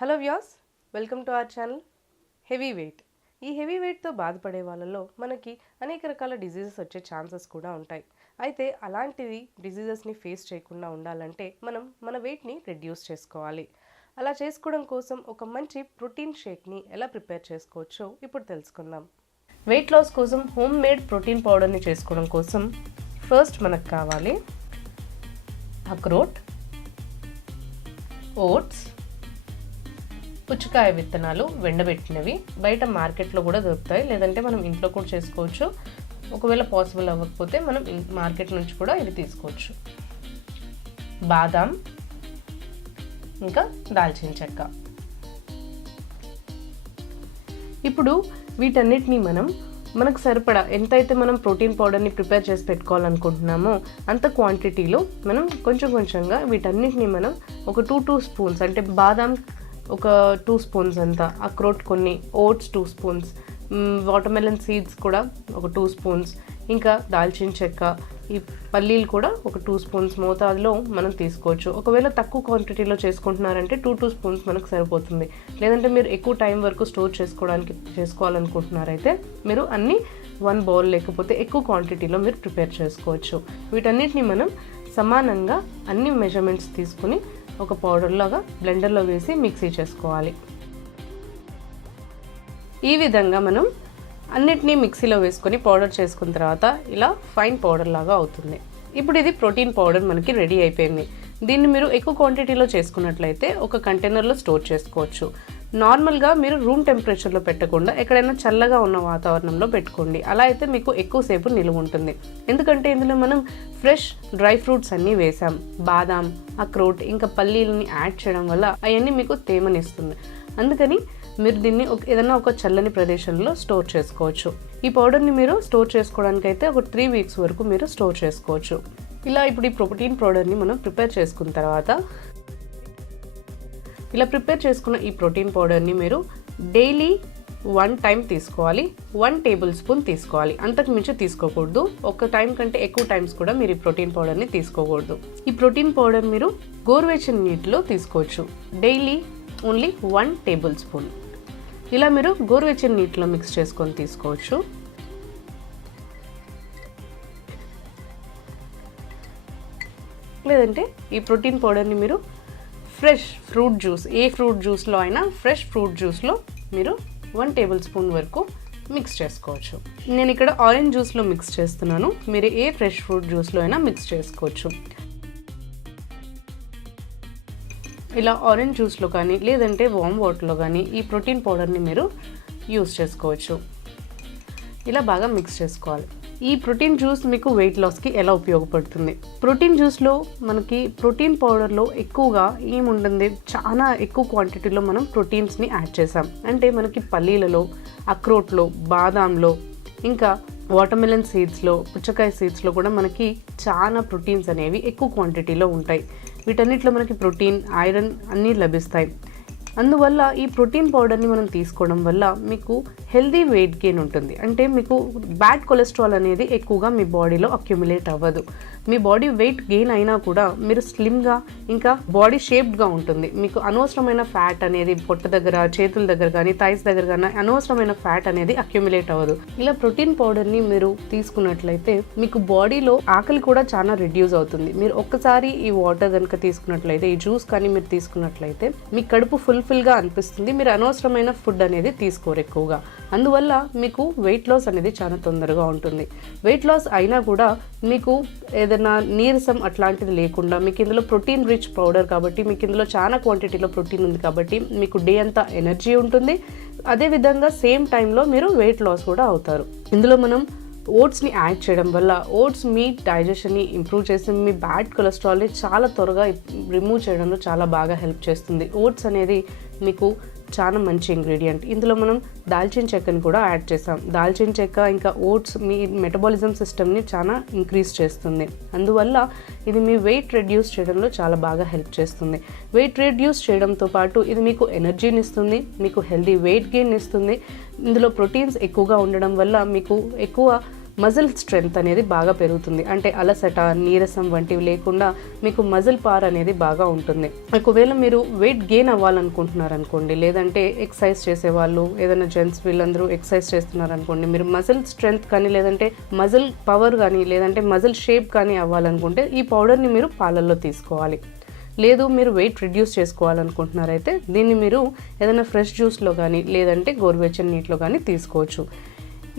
Hello views, welcome to our channel heavy weight. ఈ heavy వెయిట్తో బాధపడే వాళ్ళలో మనకి అనేక రకాల డిజీజెస్ వచ్చే ఛాన్సెస్ కూడా ఉంటాయి. అయితే అలాంటివి డిజీజెస్ని ఫేస్ చేయకుండా ఉండాలంటే మనం మన వెయిట్ని రెడ్యూస్ చేసుకోవాలి. అలా చేసుకోవడం కోసం ఒక మంచి ప్రోటీన్ షేక్ని ఎలా ప్రిపేర్ చేసుకోవచ్చో ఇప్పుడు తెలుసుకుందాం. వెయిట్ లాస్ కోసం హోమ్ మేడ్ ప్రోటీన్ పౌడర్ని చేసుకోవడం కోసం ఫస్ట్ మనకు కావాలి అక్రోట్, ఓట్స్, పుచ్చకాయ విత్తనాలు వెండబెట్టినవి. బయట మార్కెట్లో కూడా దొరుకుతాయి, లేదంటే మనం ఇంట్లో కూడా చేసుకోవచ్చు. ఒకవేళ పాసిబుల్ అవ్వకపోతే మనం మార్కెట్ నుంచి కూడా ఇవి తీసుకోవచ్చు. బాదాం, ఇంకా దాల్చిన చెక్క. ఇప్పుడు వీటన్నిటిని మనకు సరిపడా ఎంతైతే మనం ప్రోటీన్ పౌడర్ని ప్రిపేర్ చేసి పెట్టుకోవాలనుకుంటున్నామో అంత క్వాంటిటీలో మనం కొంచెం కొంచెంగా వీటన్నిటిని మనం ఒక 2 స్పూన్స్, అంటే బాదాం ఒక 2 స్పూన్స్ అంత, అక్రోట్ కొన్ని, ఓట్స్ 2 స్పూన్స్, వాటర్మెలన్ సీడ్స్ కూడా ఒక 2 స్పూన్స్, ఇంకా దాల్చిన చెక్క, ఈ పల్లీలు కూడా ఒక 2 స్పూన్స్ మోతాదులో మనం తీసుకోవచ్చు. ఒకవేళ తక్కువ క్వాంటిటీలో చేసుకుంటున్నారంటే 2 స్పూన్స్ మనకు సరిపోతుంది. లేదంటే మీరు ఎక్కువ టైం వరకు స్టోర్ చేసుకోవాలనుకుంటున్నారైతే మీరు అన్నీ 1 బౌల్ లేకపోతే ఎక్కువ క్వాంటిటీలో మీరు ప్రిపేర్ చేసుకోవచ్చు. వీటన్నిటిని మనం సమానంగా అన్ని మెజర్మెంట్స్ తీసుకుని ఒక పౌడర్ లాగా బ్లెండర్లో వేసి మిక్సీ చేసుకోవాలి. ఈ విధంగా మనం అన్నిటినీ మిక్సీలో వేసుకొని పౌడర్ చేసుకున్న తర్వాత ఇలా ఫైన్ పౌడర్ లాగా అవుతుంది. ఇప్పుడు ఇది ప్రోటీన్ పౌడర్ మనకి రెడీ అయిపోయింది. దీన్ని మీరు ఎక్కువ క్వాంటిటీలో చేసుకున్నట్లయితే ఒక కంటైనర్లో స్టోర్ చేసుకోవచ్చు. నార్మల్గా మీరు రూమ్ టెంపరేచర్లో పెట్టకుండా ఎక్కడైనా చల్లగా ఉన్న వాతావరణంలో పెట్టుకోండి. అలా అయితే మీకు ఎక్కువసేపు నిలువ ఉంటుంది. ఎందుకంటే ఇందులో మనం ఫ్రెష్ డ్రై ఫ్రూట్స్ అన్నీ వేసాం. బాదాం, అక్రోట్, ఇంకా పల్లీలని యాడ్ చేయడం వల్ల అవన్నీ మీకు తేమనిస్తుంది. అందుకని మీరు దీన్ని ఏదైనా ఒక చల్లని ప్రదేశంలో స్టోర్ చేసుకోవచ్చు. ఈ పౌడర్ని మీరు స్టోర్ చేసుకోవడానికి అయితే ఒక 3 వీక్స్ వరకు మీరు స్టోర్ చేసుకోవచ్చు. ఇలా ఇప్పుడు ఈ ప్రోటీన్ పౌడర్ని మనం ప్రిపేర్ చేసుకున్న తర్వాత ఇలా ప్రిపేర్ చేసుకున్న ఈ ప్రోటీన్ పౌడర్ని మీరు డైలీ 1 టైం తీసుకోవాలి. 1 టేబుల్ స్పూన్ తీసుకోవాలి, అంతకు మించి తీసుకోకూడదు. ఒక టైం కంటే ఎక్కువ టైమ్స్ కూడా మీరు ఈ ప్రోటీన్ పౌడర్ని తీసుకోకూడదు. ఈ ప్రోటీన్ పౌడర్ మీరు గోరువెచ్చని నీటిలో తీసుకోవచ్చు. Daily only 1 table spoon. ఇలా మీరు గోరువెచ్చని నీటిలో మిక్స్ చేసుకొని తీసుకోవచ్చు. లేదంటే ఈ ప్రోటీన్ పౌడర్ని మీరు ఫ్రెష్ ఫ్రూట్ జ్యూస్, ఏ ఫ్రూట్ జ్యూస్లో అయినా ఫ్రెష్ ఫ్రూట్ జ్యూస్లో మీరు 1 టేబుల్ స్పూన్ వరకు మిక్స్ చేసుకోవచ్చు. నేను ఇక్కడ ఆరెంజ్ జ్యూస్లో మిక్స్ చేస్తున్నాను, మీరు ఏ ఫ్రెష్ ఫ్రూట్ జ్యూస్లో అయినా మిక్స్ చేసుకోవచ్చు. ఇలా ఆరెంజ్ జ్యూస్లో కానీ లేదంటే వామ్ వాటర్లో కానీ ఈ ప్రోటీన్ పౌడర్ని మీరు యూస్ చేసుకోవచ్చు. ఇలా బాగా మిక్స్ చేసుకోవాలి. ఈ ప్రోటీన్ జ్యూస్ మీకు వెయిట్ లాస్కి ఎలా ఉపయోగపడుతుంది? ప్రోటీన్ జ్యూస్లో మనకి ప్రోటీన్ పౌడర్లో ఎక్కువగా ఏముంటుంది, చాలా ఎక్కువ క్వాంటిటీలో మనం ప్రోటీన్స్ని యాడ్ చేసాం. అంటే మనకి పల్లీలలో, అక్రోట్లో, బాదాంలో, ఇంకా వాటర్మెలన్ సీడ్స్లో, పుచ్చకాయ సీడ్స్లో కూడా మనకి చాలా ప్రోటీన్స్ అనేవి ఎక్కువ క్వాంటిటీలో ఉంటాయి. వీటన్నిటిలో మనకి ప్రోటీన్, ఐరన్ అన్నీ లభిస్తాయి. అందువల్ల ఈ ప్రోటీన్ పౌడర్ని మనం తీసుకోవడం వల్ల మీకు హెల్దీ వెయిట్ గెయిన్ ఉంటుంది. అంటే మీకు బ్యాడ్ కొలెస్ట్రాల్ అనేది ఎక్కువగా మీ బాడీలో అక్యుములేట్ అవ్వదు. మీ బాడీ వెయిట్ గెయిన్ అయినా కూడా మీరు స్లిమ్గా, ఇంకా బాడీ షేప్డ్గా ఉంటుంది. మీకు అనవసరమైన ఫ్యాట్ అనేది పొట్ట దగ్గర, చేతుల దగ్గర కానీ థైస్ దగ్గర కానీ అనవసరమైన ఫ్యాట్ అనేది అక్యుములేట్ అవ్వదు. ఇలా ప్రోటీన్ పౌడర్ని మీరు తీసుకున్నట్లయితే మీకు బాడీలో ఆకలి కూడా చాలా రిడ్యూస్ అవుతుంది. మీరు ఒక్కసారి ఈ వాటర్ కనుక తీసుకున్నట్లయితే, ఈ జ్యూస్ కానీ మీరు తీసుకున్నట్లయితే మీ కడుపు ఫుల్గా అనిపిస్తుంది. మీరు అనవసరమైన ఫుడ్ అనేది తీసుకోరు ఎక్కువగా. అందువల్ల మీకు వెయిట్ లాస్ అనేది చాలా తొందరగా ఉంటుంది. వెయిట్ లాస్ అయినా కూడా మీకు ఏదైనా నీరసం అట్లాంటిది లేకుండా, మీకు ఇందులో ప్రోటీన్ రిచ్ పౌడర్ కాబట్టి, మీకు ఇందులో చాలా క్వాంటిటీలో ప్రోటీన్ ఉంది కాబట్టి మీకు డే అంతా ఎనర్జీ ఉంటుంది. అదేవిధంగా సేమ్ టైంలో మీరు వెయిట్ లాస్ కూడా అవుతారు. ఇందులో మనం ఓట్స్ని యాడ్ చేయడం వల్ల ఓట్స్ మీ డైజెషన్ని ఇంప్రూవ్ చేసి మీ బ్యాడ్ కొలెస్ట్రాల్ని చాలా త్వరగా రిమూవ్ చేయడంలో చాలా బాగా హెల్ప్ చేస్తుంది. ఓట్స్ అనేది మీకు చాలా మంచి ఇంగ్రీడియంట్. ఇందులో మనం దాల్చిన చెక్కని కూడా యాడ్ చేసాం. దాల్చిన చెక్క ఇంకా ఓట్స్ మీ మెటబాలిజం సిస్టమ్ని చాలా ఇంక్రీజ్ చేస్తుంది. అందువల్ల ఇది మీ వెయిట్ రెడ్యూస్ చేయడంలో చాలా బాగా హెల్ప్ చేస్తుంది. వెయిట్ రెడ్యూస్ చేయడంతో పాటు ఇది మీకు ఎనర్జీని ఇస్తుంది, మీకు హెల్దీ వెయిట్ గెయిన్ ఇస్తుంది. ఇందులో ప్రోటీన్స్ ఎక్కువగా ఉండడం వల్ల మీకు ఎక్కువ మజిల్ స్ట్రెంగ్త్ అనేది బాగా పెరుగుతుంది. అంటే అలసట, నీరసం వంటివి లేకుండా మీకు మజిల్ పవర్ అనేది బాగా ఉంటుంది. ఒకవేళ మీరు వెయిట్ గెయిన్ అవ్వాలనుకుంటున్నారనుకోండి, లేదంటే ఎక్సర్సైజ్ చేసేవాళ్ళు, ఏదైనా జెంట్స్ వీళ్ళందరూ ఎక్సర్సైజ్ చేస్తున్నారనుకోండి, మీరు మజిల్ స్ట్రెంగ్త్ కానీ లేదంటే మజిల్ పవర్ కానీ లేదంటే మజిల్ షేప్ కానీ అవ్వాలనుకుంటే ఈ పౌడర్ని మీరు పాలల్లో తీసుకోవాలి. లేదు మీరు వెయిట్ రిడ్యూస్ చేసుకోవాలనుకుంటున్నారైతే దీన్ని మీరు ఏదైనా ఫ్రెష్ జ్యూస్లో కానీ లేదంటే గోరువెచ్చని నీటిలో కానీ తీసుకోవచ్చు.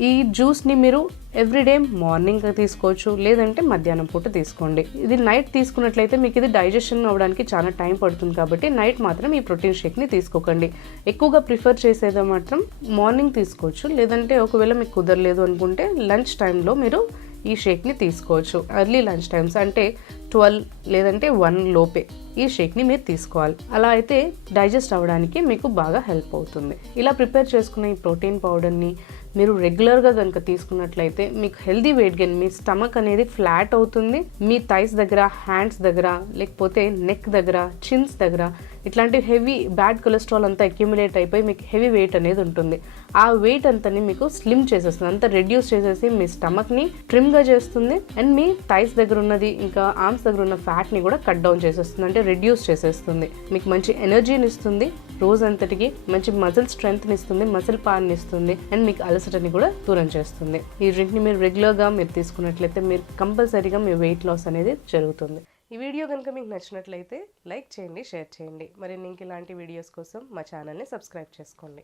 ఈ జ్యూస్ని మీరు ఎవ్రీడే మార్నింగ్ తీసుకోవచ్చు, లేదంటే మధ్యాహ్నం పూట తీసుకోండి. ఇది నైట్ తీసుకున్నట్లయితే మీకు ఇది డైజెషన్ అవ్వడానికి చాలా టైం పడుతుంది కాబట్టి నైట్ మాత్రం ఈ ప్రోటీన్ షేక్ని తీసుకోకండి. ఎక్కువగా ప్రిఫర్ చేసేది మాత్రం మార్నింగ్ తీసుకోవచ్చు, లేదంటే ఒకవేళ మీకు కుదరలేదు అనుకుంటే లంచ్ టైంలో మీరు ఈ షేక్ని తీసుకోవచ్చు. ఎర్లీ లంచ్ టైమ్స్ అంటే 12 లేదంటే 1 లోపే ఈ షేక్ని మీరు తీసుకోవాలి. అలా అయితే డైజెస్ట్ అవ్వడానికి మీకు బాగా హెల్ప్ అవుతుంది. ఇలా ప్రిపేర్ చేసుకున్న ఈ ప్రోటీన్ పౌడర్ని మీరు రెగ్యులర్గా కనుక తీసుకున్నట్లయితే మీకు హెల్దీ వెయిట్ గెయిన్, మీ స్టమక్ అనేది ఫ్లాట్ అవుతుంది. మీ థైస్ దగ్గర, హ్యాండ్స్ దగ్గర, లేకపోతే నెక్ దగ్గర, చిన్స్ దగ్గర ఇట్లాంటి హెవీ బ్యాడ్ కొలెస్ట్రాల్ అంతా అక్యుములేట్ అయిపోయి మీకు హెవీ వెయిట్ అనేది ఉంటుంది. ఆ వెయిట్ అంతని మీకు స్లిమ్ చేసేస్తుంది, అంతా రెడ్యూస్ చేసేసి మీ స్టమక్ని ట్రిమ్గా చేస్తుంది. అండ్ మీ థైస్ దగ్గర ఉన్నది ఇంకా ఆర్మ్స్ దగ్గర ఉన్న ఫ్యాట్ని కూడా కట్ డౌన్ చేసేస్తుంది, అంటే రెడ్యూస్ చేసేస్తుంది. మీకు మంచి ఎనర్జీని ఇస్తుంది, రోజంతటికి మంచి మజిల్ స్ట్రెంగ్త్ని ఇస్తుంది, మజిల్ పవర్ని ఇస్తుంది, అండ్ మీకు అలసటని కూడా దూరం చేస్తుంది. ఈ డ్రింక్ని మీరు రెగ్యులర్గా మీరు తీసుకున్నట్లయితే మీరు కంపల్సరీగా మీ వెయిట్ లాస్ అనేది జరుగుతుంది. ఈ వీడియో కనుక మీకు నచ్చినట్లయితే లైక్ చేయండి, షేర్ చేయండి. మరి ఇంక ఇలాంటి వీడియోస్ కోసం మా ఛానల్ని సబ్స్క్రైబ్ చేసుకోండి.